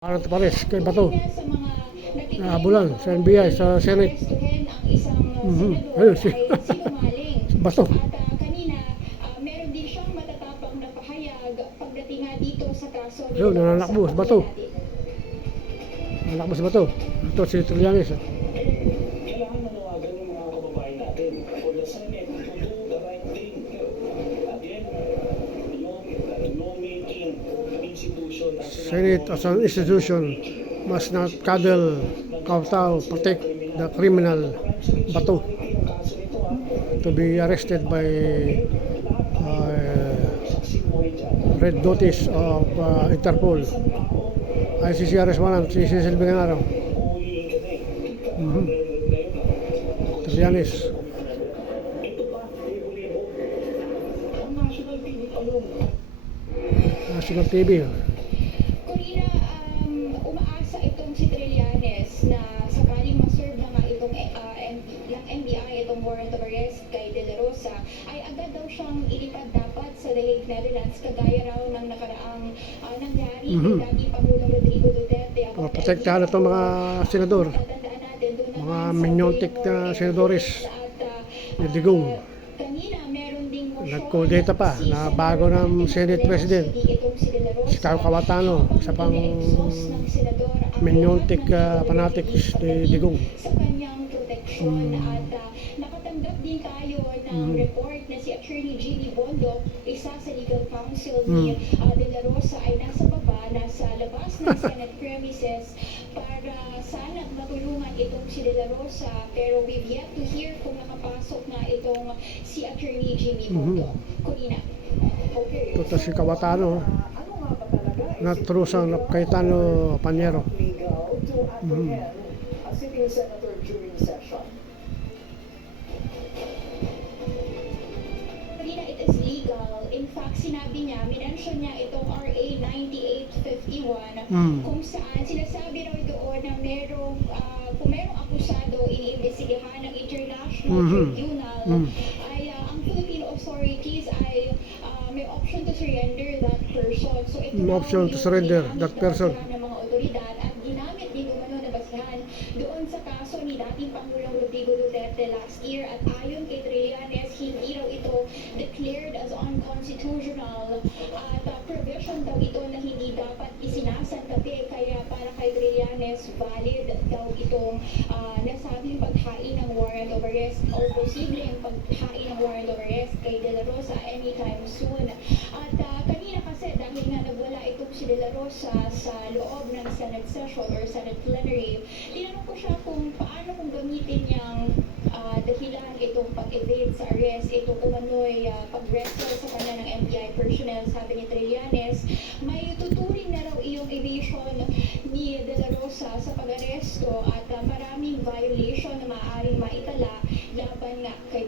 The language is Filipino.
Warrant of arrest kay Bato. Nahabulan sa NBI, sa Senate. Ayun, si Bato. Kanina, meron din siyang matatapang na pahayag pagdating nga dito sa kaso. Ayun, nananakbo si Bato. Nananakbo si Bato. Ito si Trillanes. Kailangan manawagan ng mga kababayan natin for the Senate to do the right thing. Again, law-making institution. Senate as an institution must not cuddle, kowtow, protect the criminal Bato to be arrested by red notice of Interpol. ICC arrest warrant, CC Silving Araw. Trillanes. National TV. Corina, umaasa itong si Trillanes na sakaling maserve na nga itong ng NBI, itong warrant of arrest kay De La Rosa, ay agad daw siyang ilipad dapat sa The Hague, Netherlands, kagaya raw ng nakaraang nangyari kay dating Pangulong Rodrigo Duterte. Protektahan itong mga senador, Tatandaan natin, doon mga naman sa minyontik na senadores. at Digong. kanina meron ding motion Nagkodeta pa na bago ng Senate President. Si Kyle Cawatano, isa pang minyontik fanatics ni Digong. sa kanyang proteksyon at nakatanggap din tayo ng report na si Attorney Jimmy Bondo, isa sa legal counsel ni De La Rosa, ay nasa baba, nasa labas ng Senate premises para sana matulungan itong si De La Rosa, pero we've yet to hear kung nakapasok na itong si Attorney Jimmy Bondo. Corina. Okay. Ito si Cawatano, na Trusang Cayetano Panyero. Legal to apprehend a sitting senator during session. Corina, it is legal. In fact, sinabi niya, minention niya itong RA 9851 kung saan sinasabi raw doon na kung merong akusado iniimbestigahan ng International Tribunal, ay ang Philippine authorities ay may option to surrender that person. So ito May option to surrender that person. ng mga otoridad at ginamit din umano na basehan doon sa kaso ni dating Pangulong Rodrigo Duterte last year, at ayon kay Trillanes, hindi raw ito declared as unconstitutional at provision daw ito na hindi dapat isinasantabi, kaya para kay Trillanes valid daw itong nasabing paghain ng warrant of arrest o posibleng paghain ng warrant of arrest kay De La Rosa anytime soon. At kanina kasi dahil nga nagwala itong si De La Rosa sa loob ng Senate session or Senate plenary, tinanong ko siya kung paano kung gamitin niyang dahilan itong pag-evade sa arrest, ito umano'y pag-wrestle sa kanya ng NBI personnel. Sabi ni Trillanes, may tuturing na raw iyong evasion ni De La Rosa sa pag-aresto at maraming violation na maaaring maitala laban nga kay